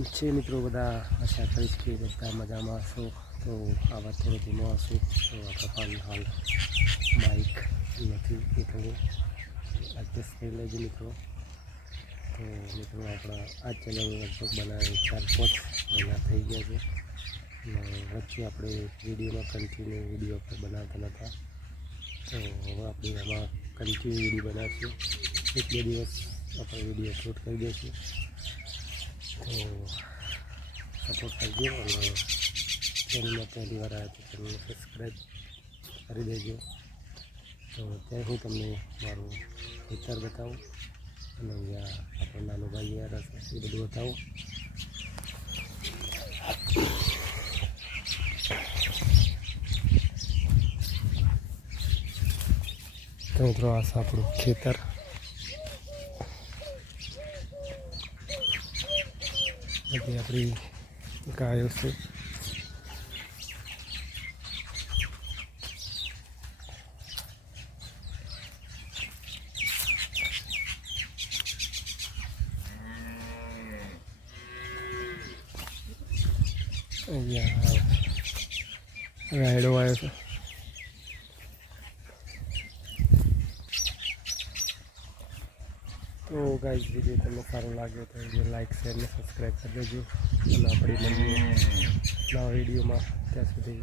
કેમ છે મિત્રો બધા? આશા કરીશ કે બધા મજામાં હશો. તો આવા થોડો ધીમો હશે તો આપણે હાલ માઇક નથી એટલે એડજસ્ટ કરી લેજો મિત્રો. તો મિત્રો આપણા આ ચેનલ લગભગ બનાવે 4-5 મહિના થઈ ગયા છે અને વચ્ચે આપણે વિડીયોમાં કન્ટિન્યુ વિડીયો આપણે બનાવતા નહોતા. તો હવે આપણે આમાં કન્ટિન્યુ વિડીયો બનાવીશું. 1-2 દિવસ આપણે વિડીયો અપલોડ કરી દઈશું. તો સપોર્ટ કરજો અને ચેનલમાં પહેલી વાર આવ્યા તો ચેનલને સબસ્ક્રાઈબ કરી દેજો. તો અત્યારે હું તમને મારું ખેતર બતાવું અને અહીંયા આપણો નાનો ભાઈ યાર હશે એ બધું બતાવું. તો મિત્રો આ છે આપણું ખેતર. બધી આપણી ગાયો છે. અહીંયા રાયડો આવ્યો છે. તો ગાઈસ વિડીયો તમને સારો લાગ્યો તો વિડીયો લાઈક શેર અને સબસ્ક્રાઈબ કરી દેજો અને આપણે મળીએ નવા વિડીયોમાં. ત્યાં સુધી